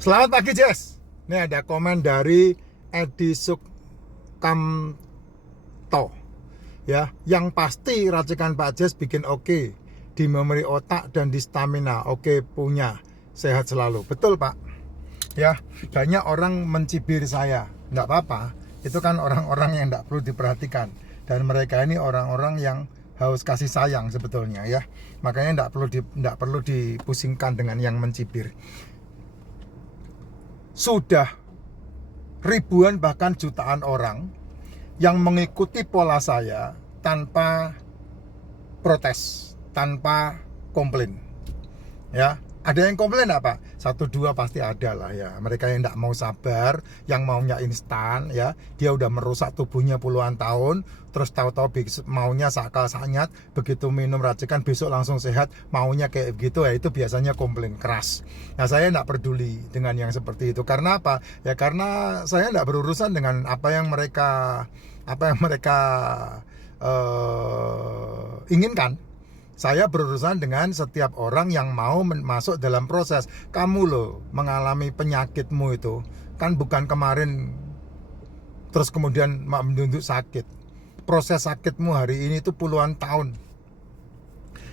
Selamat pagi Jess. Ini ada komen dari Edi Sukamto. Ya, yang pasti racikan Pak Jess bikin oke di memori otak dan di stamina. Oke punya. Sehat selalu. Betul Pak. Ya, banyak orang mencibir saya. Enggak apa-apa. Itu kan orang-orang yang enggak perlu diperhatikan. Dan mereka ini orang-orang yang haus kasih sayang sebetulnya ya. Makanya enggak perlu dipusingkan dengan yang mencibir. Sudah ribuan bahkan jutaan orang yang mengikuti pola saya tanpa protes, tanpa komplain. Ya, ada yang komplain apa? Satu dua pasti ada lah ya. Mereka yang tidak mau sabar, yang maunya instan ya. Dia udah merusak tubuhnya puluhan tahun, terus tahu-tahu maunya sakal sanyat, begitu minum racikan besok langsung sehat, maunya kayak begitu ya, itu biasanya komplain keras. Nah, saya tidak peduli dengan yang seperti itu. Karena apa? Ya karena saya tidak berurusan dengan apa yang mereka inginkan. Saya berurusan dengan setiap orang yang mau masuk dalam proses. Kamu loh mengalami penyakitmu itu kan bukan kemarin terus kemudian menunduk sakit. Proses sakitmu hari ini itu puluhan tahun.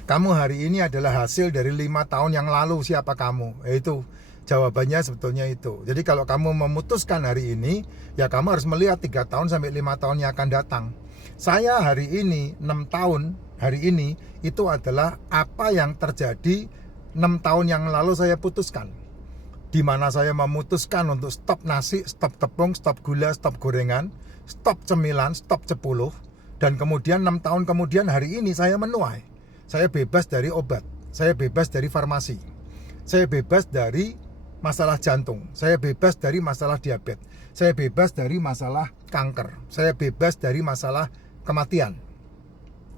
Kamu hari ini adalah hasil dari 5 tahun yang lalu. Siapa kamu? Itu jawabannya sebetulnya itu. Jadi kalau kamu memutuskan hari ini, ya kamu harus melihat 3 tahun sampai 5 tahun yang akan datang. Saya hari ini 6 tahun, hari ini itu adalah apa yang terjadi 6 tahun yang lalu saya putuskan. Di mana saya memutuskan untuk stop nasi, stop tepung, stop gula, stop gorengan, stop cemilan, stop cepuloh. Dan kemudian 6 tahun kemudian hari ini saya menuai. Saya bebas dari obat, saya bebas dari farmasi, saya bebas dari masalah jantung, saya bebas dari masalah diabetes, saya bebas dari masalah kanker, saya bebas dari masalah kematian.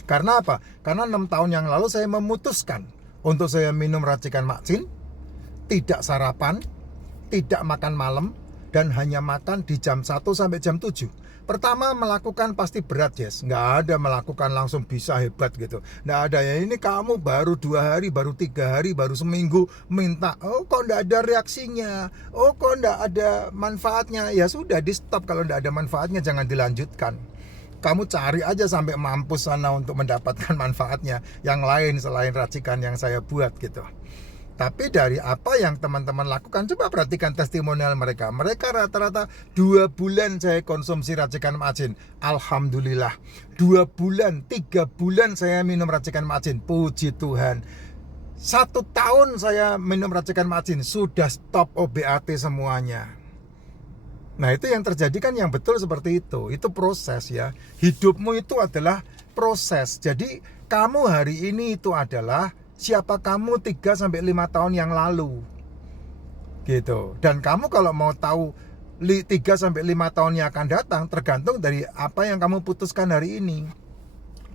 Karena apa? Karena 6 tahun yang lalu saya memutuskan untuk saya minum racikan Makcin, tidak sarapan, tidak makan malam, dan hanya makan di jam 1 sampai jam 7. Pertama melakukan pasti berat, Yes. Nggak ada melakukan langsung bisa hebat gitu. Nggak ada ya, ini kamu baru 2 hari, baru 3 hari, baru seminggu minta. Oh kok nggak ada reaksinya? Oh kok nggak ada manfaatnya? Ya sudah di stop, kalau nggak ada manfaatnya jangan dilanjutkan. Kamu cari aja sampai mampus sana untuk mendapatkan manfaatnya. Yang lain selain racikan yang saya buat gitu. Tapi dari apa yang teman-teman lakukan, coba perhatikan testimonial mereka. Mereka rata-rata 2 bulan saya konsumsi racikan Makcin. Alhamdulillah. 2 bulan, 3 bulan saya minum racikan Makcin. Puji Tuhan. 1 tahun saya minum racikan Makcin. Sudah stop OBAT semuanya. Nah itu yang terjadi kan yang betul seperti itu. Itu proses ya. Hidupmu itu adalah proses. Jadi kamu hari ini itu adalah siapa kamu 3-5 tahun yang lalu gitu. Dan kamu kalau mau tahu 3-5 tahun yang akan datang, tergantung dari apa yang kamu putuskan hari ini.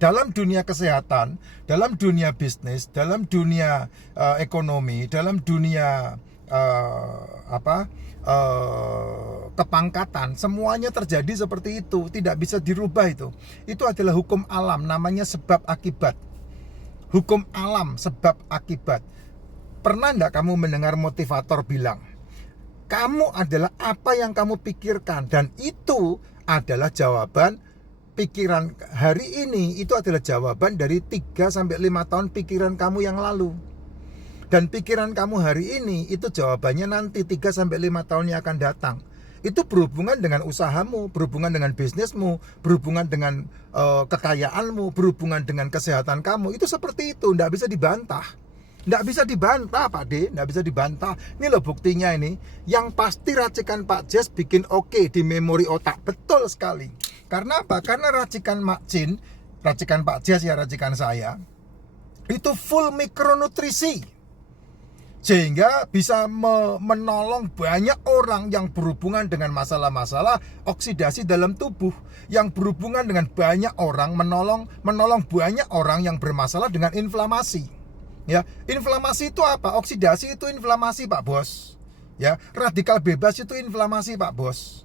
Dalam dunia kesehatan, dalam dunia bisnis, dalam dunia ekonomi, dalam dunia kepangkatan, semuanya terjadi seperti itu. Tidak bisa dirubah itu. Itu adalah hukum alam, namanya sebab akibat. Hukum alam, sebab akibat. Pernah enggak kamu mendengar motivator bilang, kamu adalah apa yang kamu pikirkan, dan itu adalah jawaban pikiran hari ini. Itu adalah jawaban dari 3-5 tahun pikiran kamu yang lalu. Dan pikiran kamu hari ini itu jawabannya nanti 3-5 tahun yang akan datang. Itu berhubungan dengan usahamu, berhubungan dengan bisnismu, berhubungan dengan kekayaanmu, berhubungan dengan kesehatan kamu. Itu seperti itu, tidak bisa dibantah. Tidak bisa dibantah Pak D, tidak bisa dibantah. Ini loh buktinya ini. Yang pasti racikan Pak Jess bikin oke di memori otak. Betul sekali. Karena apa? Karena racikan Makcin, racikan Pak Jess ya, racikan saya, itu full mikronutrisi. Sehingga bisa menolong banyak orang yang berhubungan dengan masalah-masalah oksidasi dalam tubuh, yang berhubungan dengan banyak orang, menolong banyak orang yang bermasalah dengan inflamasi. Ya, inflamasi itu apa? Oksidasi itu inflamasi, Pak Bos. Ya, radikal bebas itu inflamasi, Pak Bos.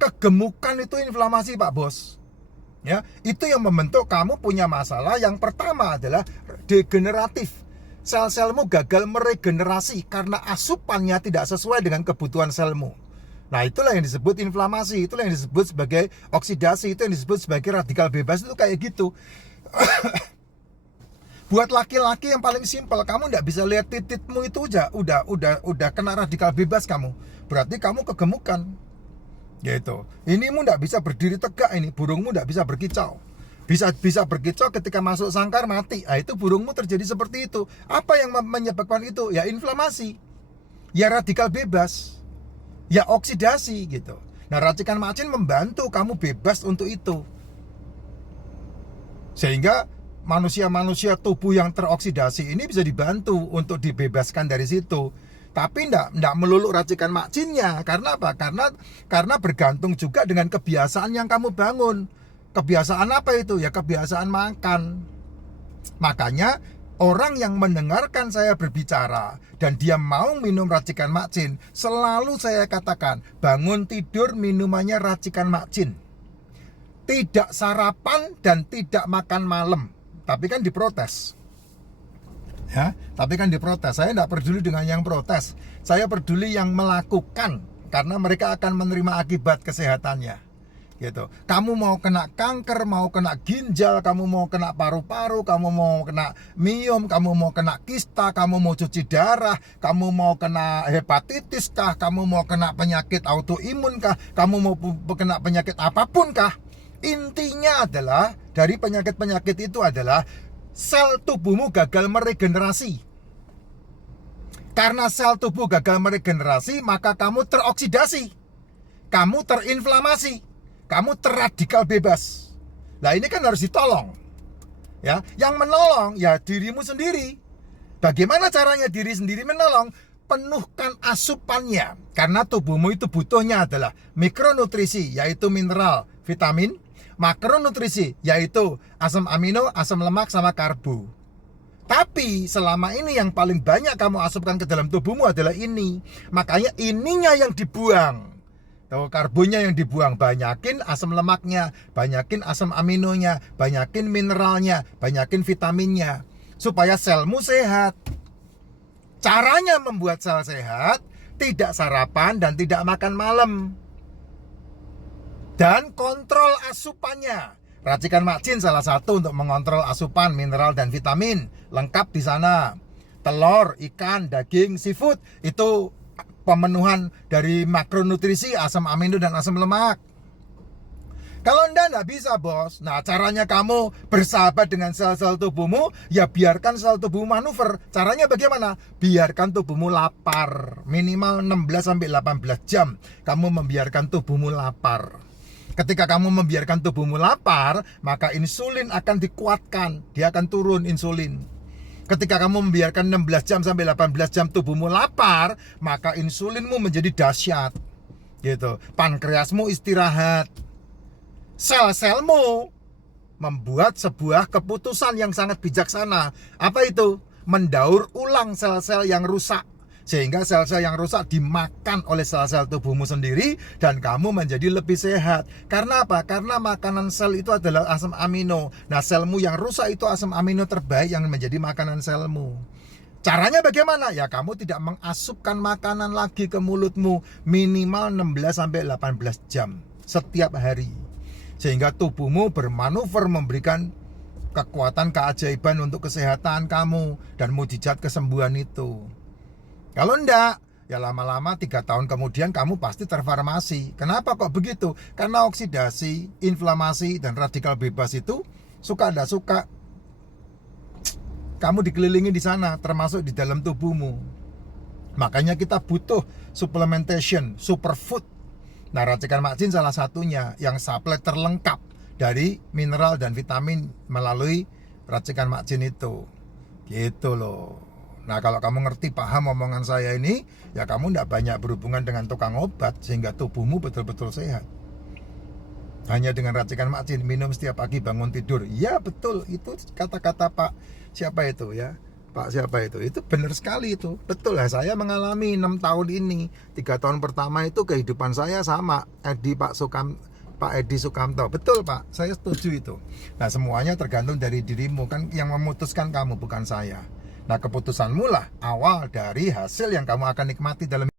Kegemukan itu inflamasi, Pak Bos. Ya, itu yang membentuk kamu punya masalah. Yang pertama adalah degeneratif. sel-selmu gagal meregenerasi karena asupannya tidak sesuai dengan kebutuhan selmu. Nah, itulah yang disebut inflamasi, itulah yang disebut sebagai oksidasi, itu yang disebut sebagai radikal bebas. Itu kayak gitu. Buat laki-laki yang paling simpel, kamu nggak bisa lihat titikmu itu aja udah kena radikal bebas kamu. Berarti kamu kegemukan. Gitu. Inimu nggak bisa berdiri tegak ini, burungmu nggak bisa berkicau. Bisa berkicau ketika masuk sangkar mati. Nah, itu burungmu terjadi seperti itu. Apa yang menyebabkan itu? Ya inflamasi. Ya radikal bebas. Ya oksidasi gitu. Nah, racikan macin membantu kamu bebas untuk itu. Sehingga manusia-manusia tubuh yang teroksidasi ini bisa dibantu untuk dibebaskan dari situ. Tapi enggak melulu racikan macinnya. Karena apa? Karena bergantung juga dengan kebiasaan yang kamu bangun. Kebiasaan apa itu? Ya kebiasaan makan. Makanya orang yang mendengarkan saya berbicara dan dia mau minum racikan macin, selalu saya katakan, bangun tidur minumannya racikan macin. Tidak sarapan dan tidak makan malam. Tapi kan diprotes. Ya, tapi kan diprotes. Saya tidak peduli dengan yang protes. Saya peduli yang melakukan, karena mereka akan menerima akibat kesehatannya. Gitu. Kamu mau kena kanker, mau kena ginjal, kamu mau kena paru-paru, kamu mau kena miom, kamu mau kena kista, kamu mau cuci darah, kamu mau kena hepatitis kah, kamu mau kena penyakit autoimun kah, kamu mau kena penyakit apapun kah. Intinya adalah dari penyakit-penyakit itu adalah sel tubuhmu gagal meregenerasi. Karena sel tubuh gagal meregenerasi, maka kamu teroksidasi, kamu terinflamasi, kamu terradikal bebas. Nah, ini kan harus ditolong. Ya, yang menolong ya dirimu sendiri. Bagaimana caranya diri sendiri menolong? Penuhkan asupannya. Karena tubuhmu itu butuhnya adalah mikronutrisi, yaitu mineral, vitamin, makronutrisi, yaitu asam amino, asam lemak, sama karbo. Tapi selama ini yang paling banyak kamu asupkan ke dalam tubuhmu adalah ini. Makanya ininya yang dibuang. Tahu, karbonnya yang dibuang. Banyakin asam lemaknya, banyakin asam aminonya, banyakin mineralnya, banyakin vitaminnya, supaya selmu sehat. Caranya membuat sel sehat, tidak sarapan dan tidak makan malam. Dan kontrol asupannya. Racikan macin salah satu untuk mengontrol asupan mineral dan vitamin. Lengkap di sana. Telur, ikan, daging, seafood, itu pemenuhan dari makronutrisi, asam amino dan asam lemak. Kalau enggak bisa, bos. Nah, caranya kamu bersahabat dengan sel-sel tubuhmu, ya biarkan sel tubuhmu manuver. Caranya bagaimana? Biarkan tubuhmu lapar. Minimal 16-18 jam kamu membiarkan tubuhmu lapar. Ketika kamu membiarkan tubuhmu lapar, maka insulin akan dikuatkan. Dia akan turun insulin. Ketika kamu membiarkan 16 jam sampai 18 jam tubuhmu lapar, maka insulinmu menjadi dahsyat. Gitu. Pankreasmu istirahat. Sel-selmu membuat sebuah keputusan yang sangat bijaksana. Apa itu? Mendaur ulang sel-sel yang rusak. Sehingga sel-sel yang rusak dimakan oleh sel-sel tubuhmu sendiri dan kamu menjadi lebih sehat. Karena apa? Karena makanan sel itu adalah asam amino. Nah, selmu yang rusak itu asam amino terbaik yang menjadi makanan selmu. Caranya bagaimana? Ya kamu tidak mengasupkan makanan lagi ke mulutmu minimal 16-18 jam setiap hari. Sehingga tubuhmu bermanuver memberikan kekuatan keajaiban untuk kesehatan kamu dan mukjizat kesembuhan itu. Kalau enggak, ya lama-lama 3 tahun kemudian kamu pasti terfarmasi. Kenapa kok begitu? Karena oksidasi, inflamasi, dan radikal bebas itu suka enggak suka kamu dikelilingi di sana, termasuk di dalam tubuhmu. Makanya kita butuh supplementation, superfood. Nah, racikan macin salah satunya yang supply terlengkap dari mineral dan vitamin melalui racikan macin itu. Gitu loh. Nah, kalau kamu ngerti, paham omongan saya ini, ya kamu tidak banyak berhubungan dengan tukang obat sehingga tubuhmu betul-betul sehat. Hanya dengan racikan macin, minum setiap pagi bangun tidur. Ya betul, itu kata-kata Pak siapa itu ya? Pak siapa itu? Itu benar sekali itu. Betul lah, saya mengalami 6 tahun ini. 3 tahun pertama itu kehidupan saya sama Pak Edi Sukamto. Betul Pak, saya setuju itu. Nah, semuanya tergantung dari dirimu, kan yang memutuskan kamu, bukan saya. Nah, keputusanmu lah awal dari hasil yang kamu akan nikmati dalam